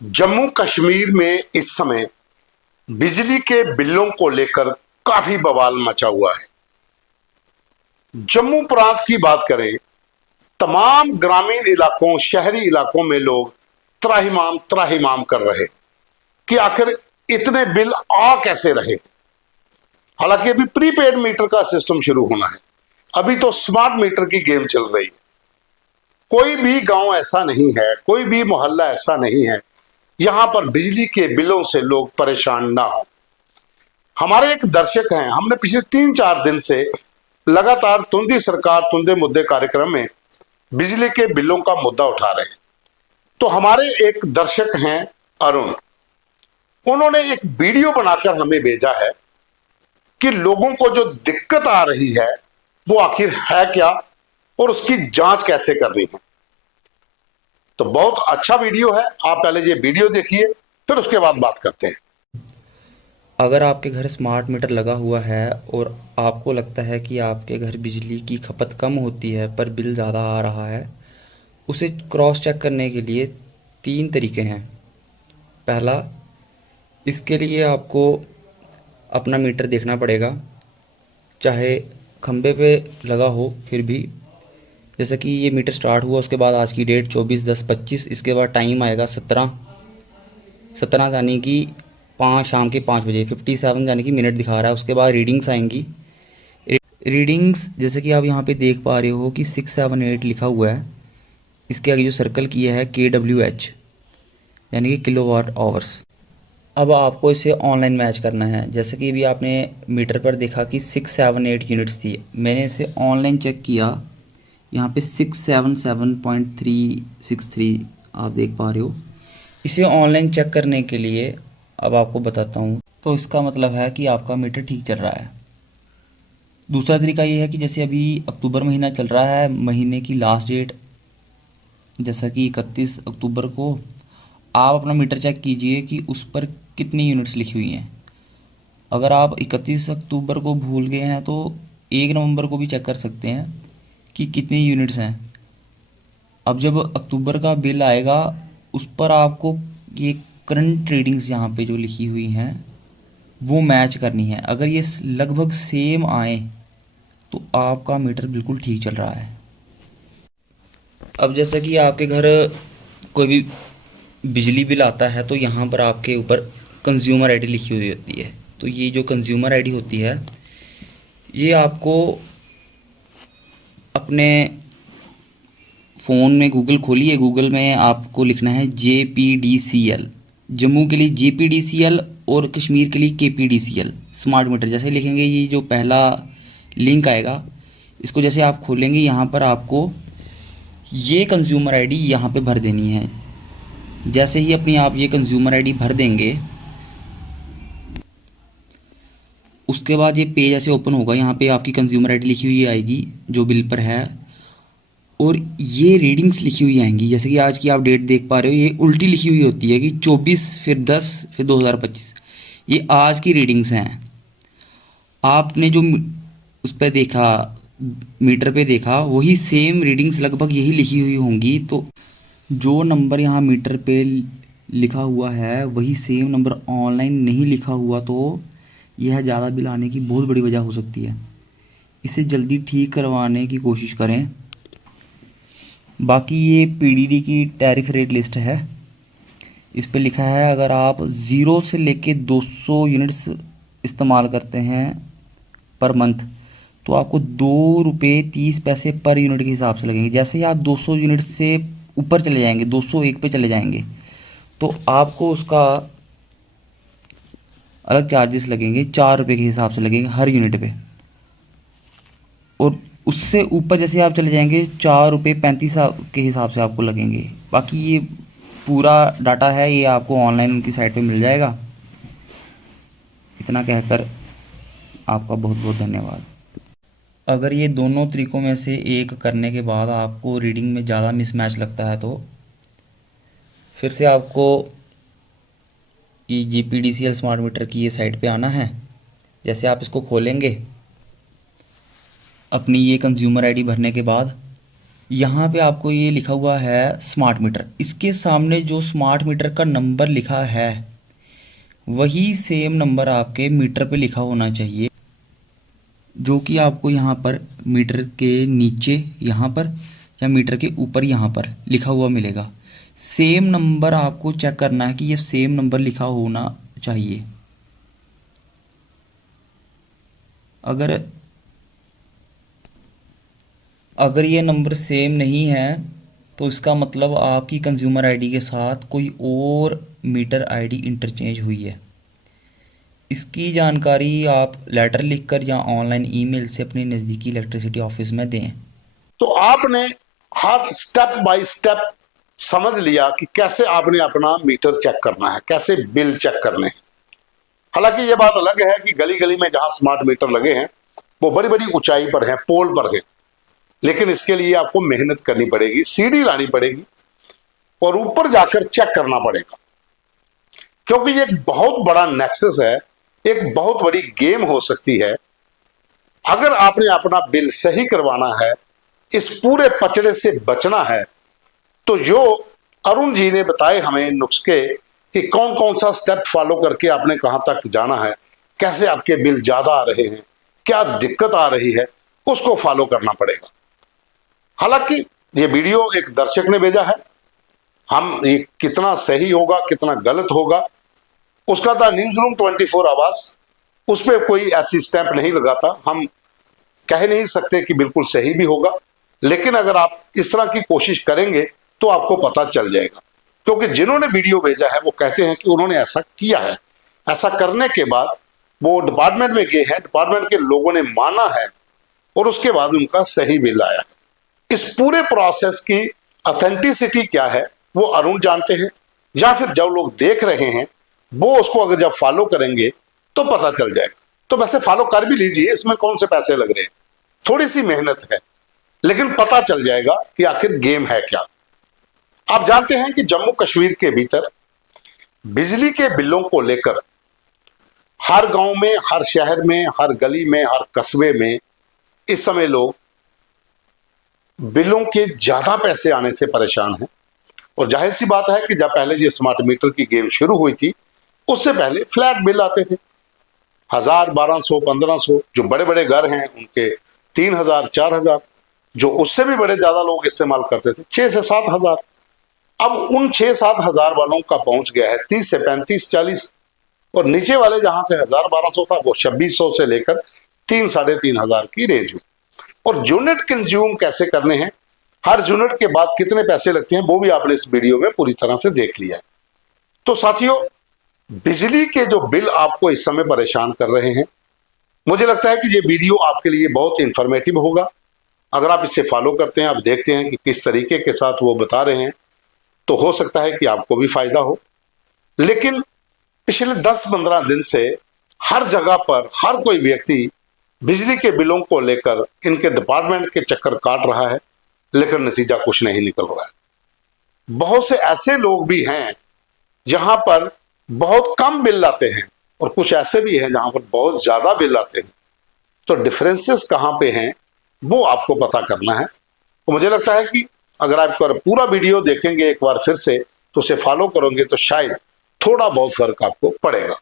जम्मू कश्मीर में इस समय बिजली के बिलों को लेकर काफी बवाल मचा हुआ है। जम्मू प्रांत की बात करें, तमाम ग्रामीण इलाकों, शहरी इलाकों में लोग त्राहिमाम त्राहिमाम कर रहे कि आखिर इतने बिल आ कैसे रहे। हालांकि अभी प्रीपेड मीटर का सिस्टम शुरू होना है, अभी तो स्मार्ट मीटर की गेम चल रही है। कोई भी गांव ऐसा नहीं है, कोई भी मोहल्ला ऐसा नहीं है यहां पर बिजली के बिलों से लोग परेशान ना हो। हमारे एक दर्शक हैं, हमने पिछले 3-4 दिन से लगातार तुंदी सरकार तुंदे मुद्दे कार्यक्रम में बिजली के बिलों का मुद्दा उठा रहे हैं। तो हमारे एक दर्शक हैं अरुण, उन्होंने एक वीडियो बनाकर हमें भेजा है कि लोगों को जो दिक्कत आ रही है वो आखिर है क्या और उसकी जांच कैसे करनी है। तो बहुत अच्छा वीडियो है, आप पहले ये वीडियो देखिए, फिर उसके बाद बात करते हैं। अगर आपके घर स्मार्ट मीटर लगा हुआ है और आपको लगता है कि आपके घर बिजली की खपत कम होती है पर बिल ज़्यादा आ रहा है, उसे क्रॉस चेक करने के लिए 3 तरीके हैं। पहला, इसके लिए आपको अपना मीटर देखना पड़ेगा, चाहे खंबे पे लगा हो फिर भी। जैसे कि ये मीटर स्टार्ट हुआ, उसके बाद आज की डेट 24/10/25, इसके बाद टाइम आएगा 17 यानी कि 5 शाम के 5 बजे, 57 यानी कि मिनट दिखा रहा है। उसके बाद रीडिंग्स आएंगी। रीडिंग्स जैसे कि आप यहाँ पे देख पा रहे हो कि 678 लिखा हुआ है। इसके आगे जो सर्कल किया है KWH यानी कि किलोवाट आवर्स। अब आपको इसे ऑनलाइन मैच करना है। जैसे कि अभी आपने मीटर पर देखा कि 678 यूनिट्स थी, मैंने इसे ऑनलाइन चेक किया, यहाँ पे 677.363 आप देख पा रहे हो। इसे ऑनलाइन चेक करने के लिए अब आपको बताता हूँ। तो इसका मतलब है कि आपका मीटर ठीक चल रहा है। दूसरा तरीका ये है कि जैसे अभी अक्टूबर महीना चल रहा है, महीने की लास्ट डेट जैसा कि 31 अक्टूबर को आप अपना मीटर चेक कीजिए कि उस पर कितनी यूनिट्स लिखी हुई हैं। अगर आप 31 अक्टूबर को भूल गए हैं तो 1 नवंबर को भी चेक कर सकते हैं कि कितनी यूनिट्स हैं। अब जब अक्टूबर का बिल आएगा उस पर आपको ये करंट रीडिंग्स यहाँ पे जो लिखी हुई हैं वो मैच करनी है। अगर ये लगभग सेम आए तो आपका मीटर बिल्कुल ठीक चल रहा है। अब जैसा कि आपके घर कोई भी बिजली बिल आता है तो यहाँ पर आपके ऊपर कंज्यूमर आईडी लिखी हुई होती है। तो ये जो कंज्यूमर आईडी होती है ये आपको अपने फ़ोन में गूगल खोलिए, गूगल में आपको लिखना है JPDCL, जम्मू के लिए JPDCL और कश्मीर के लिए KPDCL स्मार्ट मीटर। जैसे लिखेंगे ये जो पहला लिंक आएगा इसको जैसे आप खोलेंगे, यहाँ पर आपको ये कंज्यूमर आईडी यहाँ पे भर देनी है। जैसे ही अपनी आप ये कंज्यूमर आईडी भर देंगे उसके बाद ये पेज ऐसे ओपन होगा। यहाँ पे आपकी कंज्यूमर आईडी लिखी हुई आएगी जो बिल पर है और ये रीडिंग्स लिखी हुई आएंगी। जैसे कि आज की आप डेट देख पा रहे हो, ये उल्टी लिखी हुई होती है कि 24 फिर 10 फिर 2025। ये आज की रीडिंग्स हैं। आपने जो उस पर देखा, मीटर पे देखा, वही सेम रीडिंग्स लगभग यही लिखी हुई होंगी। तो जो नंबर यहाँ मीटर पे लिखा हुआ है वही सेम नंबर ऑनलाइन नहीं लिखा हुआ तो यह ज़्यादा बिल आने की बहुत बड़ी वजह हो सकती है। इसे जल्दी ठीक करवाने की कोशिश करें। बाकी ये PDD की टैरिफ रेट लिस्ट है, इस पे लिखा है अगर आप 0 से लेके 200 यूनिट्स इस्तेमाल करते हैं पर मंथ तो आपको 2 रुपये 30 पैसे पर यूनिट के हिसाब से लगेंगे। जैसे ही आप 200 यूनिट से ऊपर चले जाएंगे, 201 पे चले जाएंगे, तो आपको उसका अलग चार्जेस लगेंगे, 4 रुपये के हिसाब से लगेंगे हर यूनिट पे। और उससे ऊपर जैसे आप चले जाएंगे 4 रुपये 35 के हिसाब से आपको लगेंगे। बाकी ये पूरा डाटा है, ये आपको ऑनलाइन उनकी साइट पे मिल जाएगा। इतना कहकर आपका बहुत बहुत धन्यवाद। अगर ये दोनों तरीक़ों में से एक करने के बाद आपको रीडिंग में ज़्यादा मिसमैच लगता है तो फिर से आपको ये JPDCL स्मार्ट मीटर की ये साइट पे आना है। जैसे आप इसको खोलेंगे, अपनी ये कंज्यूमर आईडी भरने के बाद यहाँ पे आपको ये लिखा हुआ है स्मार्ट मीटर, इसके सामने जो स्मार्ट मीटर का नंबर लिखा है वही सेम नंबर आपके मीटर पे लिखा होना चाहिए, जो कि आपको यहाँ पर मीटर के नीचे यहाँ पर या मीटर के ऊपर यहाँ पर लिखा हुआ मिलेगा। सेम नंबर आपको चेक करना है कि ये सेम नंबर लिखा होना चाहिए। अगर अगर ये नंबर सेम नहीं है तो इसका मतलब आपकी कंज्यूमर आईडी के साथ कोई और मीटर आईडी इंटरचेंज हुई है। इसकी जानकारी आप लेटर लिखकर या ऑनलाइन ईमेल से अपने नज़दीकी इलेक्ट्रिसिटी ऑफिस में दें। तो आपने हर स्टेप बाय स्टेप समझ लिया कि कैसे आपने अपना मीटर चेक करना है, कैसे बिल चेक करने हैं। हालांकि ये बात अलग है कि गली गली में जहां स्मार्ट मीटर लगे हैं वो बड़ी बड़ी ऊंचाई पर हैं, पोल पर हैं, लेकिन इसके लिए आपको मेहनत करनी पड़ेगी, सीढ़ी लानी पड़ेगी और ऊपर जाकर चेक करना पड़ेगा, क्योंकि ये एक बहुत बड़ा नेक्सस है, एक बहुत बड़ी गेम हो सकती है। अगर आपने अपना बिल सही करवाना है, इस पूरे पचड़े से बचना है, तो जो अरुण जी ने बताए हमें नुस्खे कि कौन कौन सा स्टेप फॉलो करके आपने कहां तक जाना है, कैसे आपके बिल ज्यादा आ रहे हैं, क्या दिक्कत आ रही है, उसको फॉलो करना पड़ेगा। हालांकि ये वीडियो एक दर्शक ने भेजा है, हम ये कितना सही होगा कितना गलत होगा उसका था न्यूज रूम 24 आवर्स, उस पर कोई ऐसी स्टैंप नहीं लगाता, हम कह नहीं सकते कि बिल्कुल सही भी होगा, लेकिन अगर आप इस तरह की कोशिश करेंगे तो आपको पता चल जाएगा। क्योंकि जिन्होंने वीडियो भेजा है वो कहते हैं कि उन्होंने ऐसा किया है, ऐसा करने के बाद वो डिपार्टमेंट में गए हैं, डिपार्टमेंट के लोगों ने माना है और उसके बाद उनका सही बिल आया है। इस पूरे प्रोसेस की ऑथेंटिसिटी क्या है वो अरुण जानते हैं, या फिर जो लोग देख रहे हैं वो उसको अगर जब फॉलो करेंगे तो पता चल जाएगा। तो वैसे फॉलो कर भी लीजिए, इसमें कौन से पैसे लग रहे हैं, थोड़ी सी मेहनत है, लेकिन पता चल जाएगा कि आखिर गेम है क्या। आप जानते हैं कि जम्मू कश्मीर के भीतर बिजली के बिलों को लेकर हर गांव में, हर शहर में, हर गली में, हर कस्बे में इस समय लोग बिलों के ज्यादा पैसे आने से परेशान हैं। और जाहिर सी बात है कि जब पहले ये स्मार्ट मीटर की गेम शुरू हुई थी उससे पहले फ्लैट बिल आते थे 1000, 1200, 1500, जो बड़े बड़े घर हैं उनके 3000, 4000, जो उससे भी बड़े ज्यादा लोग इस्तेमाल करते थे 6 से 7 हजार। अब उन 6-7 हजार वालों का पहुंच गया है 30 से 35, 40, और नीचे वाले जहां से 1000, 1200 था वो 2600 से लेकर 3, 3500 की रेंज में। और यूनिट कंज्यूम कैसे करने हैं, हर यूनिट के बाद कितने पैसे लगते हैं, वो भी आपने इस वीडियो में पूरी तरह से देख लिया है। तो साथियों, बिजली के जो बिल आपको इस समय परेशान कर रहे हैं, मुझे लगता है कि ये वीडियो आपके लिए बहुत इंफॉर्मेटिव होगा। अगर आप इसे फॉलो करते हैं, आप देखते हैं कि किस तरीके के साथ वो बता रहे हैं, तो हो सकता है कि आपको भी फायदा हो। लेकिन पिछले 10-15 दिन से हर जगह पर हर कोई व्यक्ति बिजली के बिलों को लेकर इनके डिपार्टमेंट के चक्कर काट रहा है, लेकिन नतीजा कुछ नहीं निकल रहा है। बहुत से ऐसे लोग भी हैं जहां पर बहुत कम बिल आते हैं और कुछ ऐसे भी हैं जहां पर बहुत ज्यादा बिल आते हैं। तो डिफरेंसेस कहां पे हैं वो आपको पता करना है। तो मुझे लगता है कि अगर आप पूरा वीडियो देखेंगे एक बार फिर से, तो उसे फॉलो करोगे तो शायद थोड़ा बहुत फर्क आपको पड़ेगा।